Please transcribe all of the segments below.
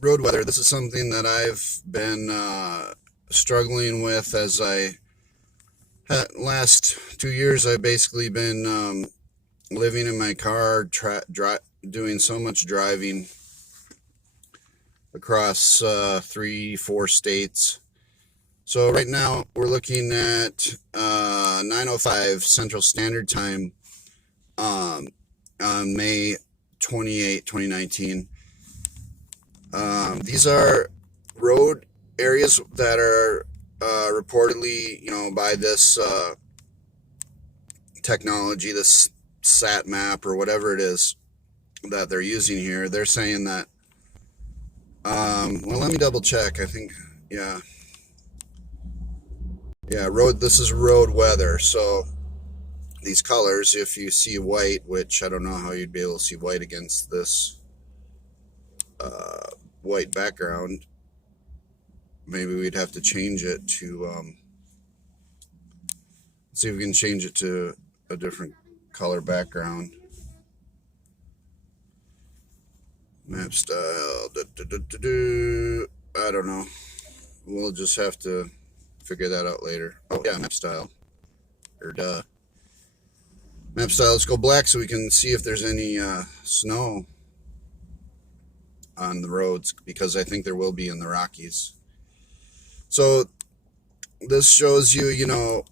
road weather. This is something that I've been struggling with as last 2 years. I've basically been living in my car, doing so much driving across 3, 4 states. So right now we're looking at 9:05 Central Standard Time on May 28, 2019. These are road areas that are reportedly, by this technology, this sat map or whatever it is that they're using here. They're saying that, well, let me double check. I think, yeah, this is road weather. So these colors, if you see white, which I don't know how you'd be able to see white against this white background, maybe we'd have to change it to, see if we can change it to a different color background. Map style, I don't know. We'll just have to figure that out later. Oh yeah, map style, or map style, let's go black so we can see if there's any snow on the roads, because I think there will be in the Rockies. So this shows you,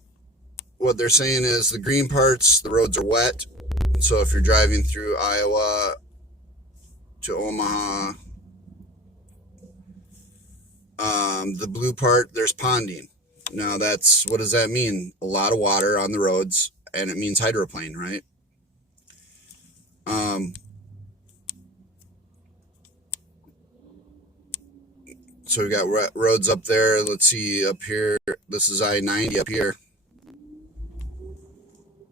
what they're saying is the green parts, the roads are wet. So if you're driving through Iowa to Omaha, the blue part, there's ponding. Now what does that mean? A lot of water on the roads, and it means hydroplane, right? So we got roads up there. Let's see up here. This is I-90 up here.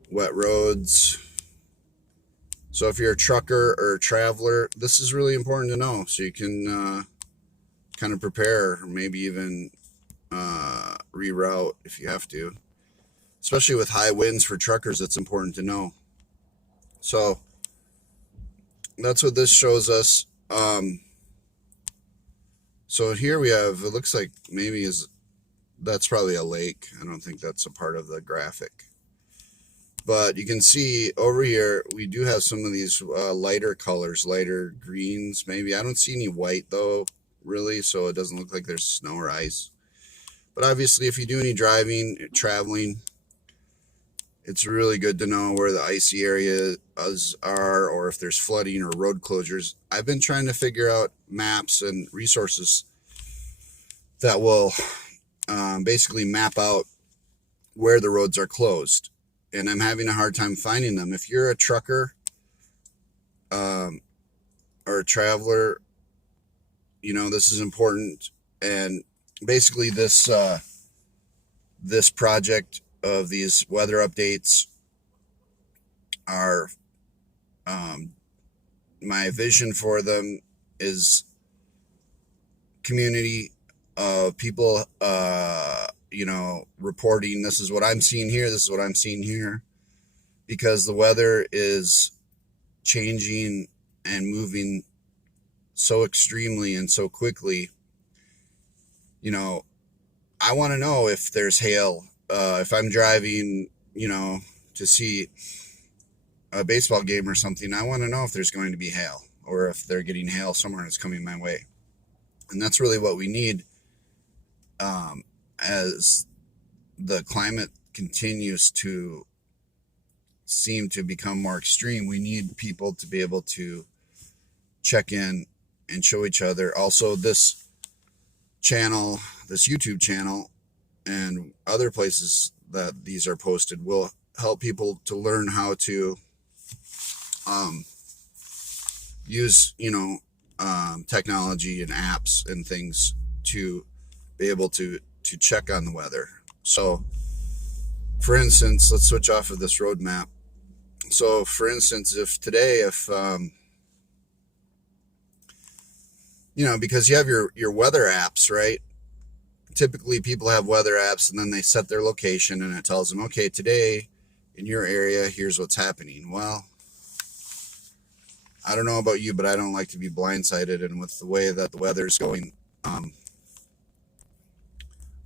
Wet roads. So if you're a trucker or a traveler, this is really important to know, so you can kind of prepare, or maybe even reroute if you have to. Especially with high winds for truckers, it's important to know. So that's what this shows us. So here we have, it looks like that's probably a lake. I don't think that's a part of the graphic. But you can see over here, we do have some of these lighter colors, lighter greens, maybe. I don't see any white though, really, so it doesn't look like there's snow or ice. But obviously, if you do any driving, traveling, it's really good to know where the icy areas are, or if there's flooding or road closures. I've been trying to figure out maps and resources that will basically map out where the roads are closed. And I'm having a hard time finding them. If you're a trucker or a traveler, this is important. And basically this project of these weather updates are, my vision for them is community of people, reporting, this is what I'm seeing here, this is what I'm seeing here, because the weather is changing and moving so extremely and so quickly. I want to know if there's hail. If I'm driving, to see a baseball game or something, I want to know if there's going to be hail, or if they're getting hail somewhere and it's coming my way. And that's really what we need as the climate continues to seem to become more extreme. We need people to be able to check in and show each other. Also, this YouTube channel, and other places that these are posted will help people to learn how to use, technology and apps and things to be able to check on the weather. So, for instance, let's switch off of this road map. So, for instance, if because you have your weather apps, right? Typically people have weather apps, and then they set their location and it tells them, okay, today in your area, here's what's happening. Well, I don't know about you, but I don't like to be blindsided. And with the way that the weather's going,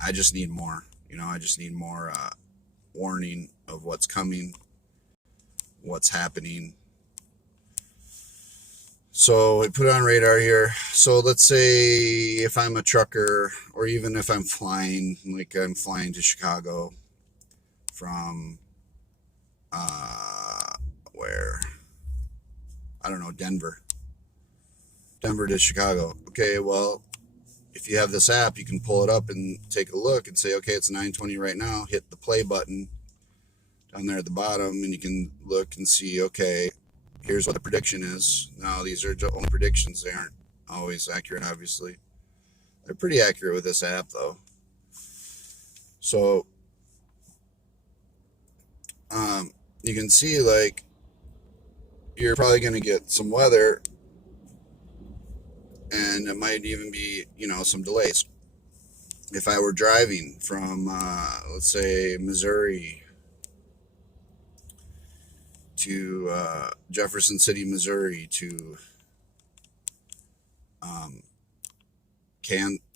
I just need more. I just need more warning of what's coming, what's happening. So I put it on radar here. So let's say if I'm a trucker, or even if I'm flying, like I'm flying to Chicago from where? I don't know, Denver to Chicago. Okay, well, if you have this app, you can pull it up and take a look and say, okay, it's 9:20 right now. Hit the play button down there at the bottom, and you can look and see, okay, here's what the prediction is. Now, these are only predictions. They aren't always accurate, obviously. They're pretty accurate with this app, though. So, you can see, like, you're probably going to get some weather, and it might even be, some delays. If I were driving from, let's say, Missouri to Jefferson City, Missouri to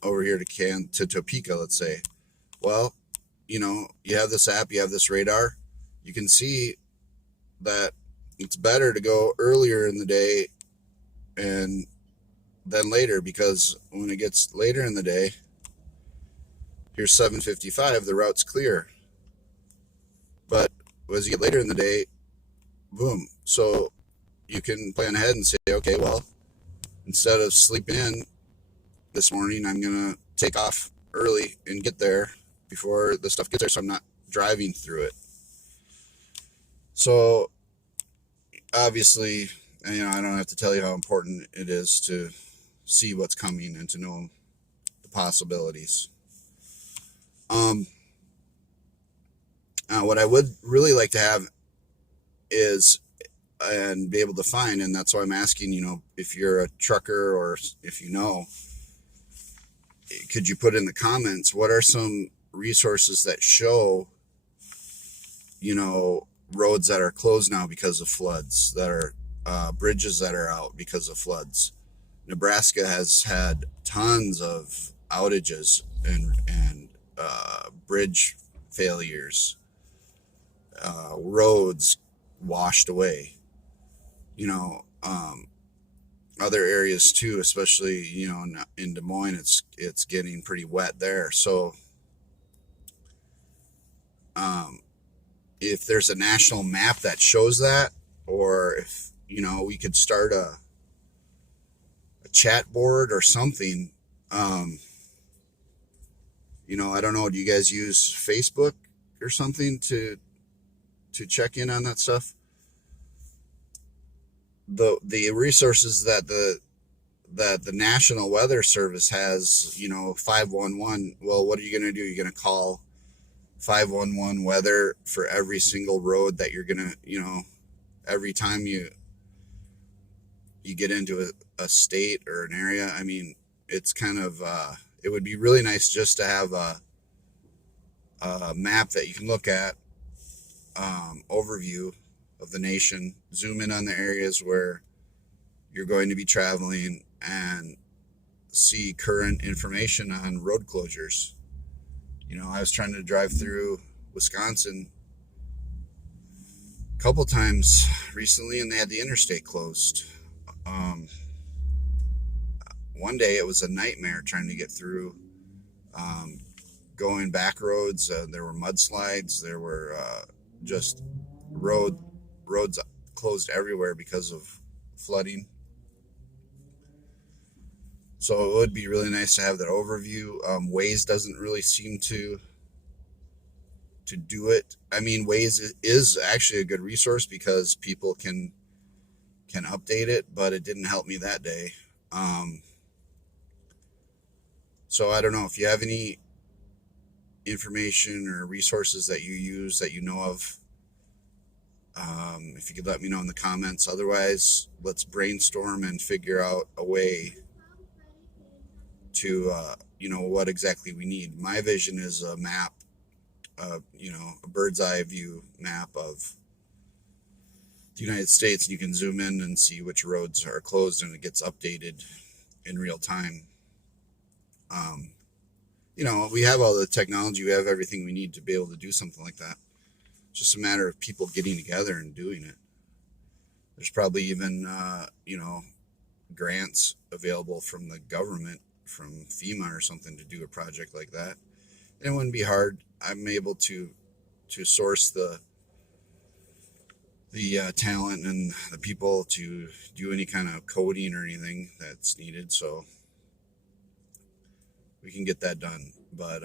over here to Topeka, let's say. Well, you have this app, you have this radar. You can see that it's better to go earlier in the day and then later, because when it gets later in the day, here's 7:55, the route's clear. But as you get later in the day, boom. So you can plan ahead and say, okay, well, instead of sleeping in this morning, I'm going to take off early and get there before the stuff gets there, so I'm not driving through it. So obviously, I don't have to tell you how important it is to see what's coming and to know the possibilities. What I would really like to have is, and be able to find, and that's why I'm asking, if you're a trucker or if could you put in the comments, what are some resources that show, roads that are closed now because of floods, that are bridges that are out because of floods. Nebraska has had tons of outages and bridge failures, roads washed away. Other areas too, especially in Des Moines, it's getting pretty wet there. So if there's a national map that shows that, or if we could start a chat board or something. I don't know, do you guys use Facebook or something to check in on that stuff? The resources that the National Weather Service has, 511. Well, what are you going to do? You're going to call 511 weather for every single road that you're going to, every time you get into a state or an area. I mean, it's kind of, it would be really nice just to have a map that you can look at, overview of the nation, zoom in on the areas where you're going to be traveling, and see current information on road closures. I was trying to drive through Wisconsin a couple times recently, and they had the interstate closed. One day it was a nightmare trying to get through, going back roads. There were mudslides. There were just roads closed everywhere because of flooding. So it would be really nice to have that overview. Waze doesn't really seem to do it. I mean, Waze is actually a good resource because people can update it, but it didn't help me that day. So I don't know if you have any information or resources that you use that you know of. If you could let me know in the comments. Otherwise, let's brainstorm and figure out a way to, what exactly we need. My vision is a map, a bird's eye view map of the United States, and you can zoom in and see which roads are closed, and it gets updated in real time. Um, we have all the technology, we have everything we need to be able to do something like that. It's just a matter of people getting together and doing it. There's probably even, grants available from the government, from FEMA or something, to do a project like that. And it wouldn't be hard. I'm able to source the talent and the people to do any kind of coding or anything that's needed. So we can get that done. But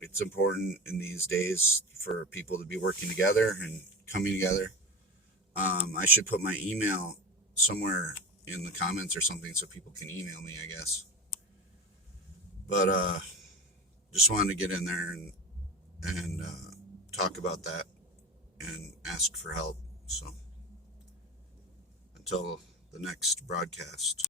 it's important in these days for people to be working together and coming together. I should put my email somewhere in the comments or something so people can email me, I guess. But just wanted to get in there and talk about that and ask for help. So until the next broadcast.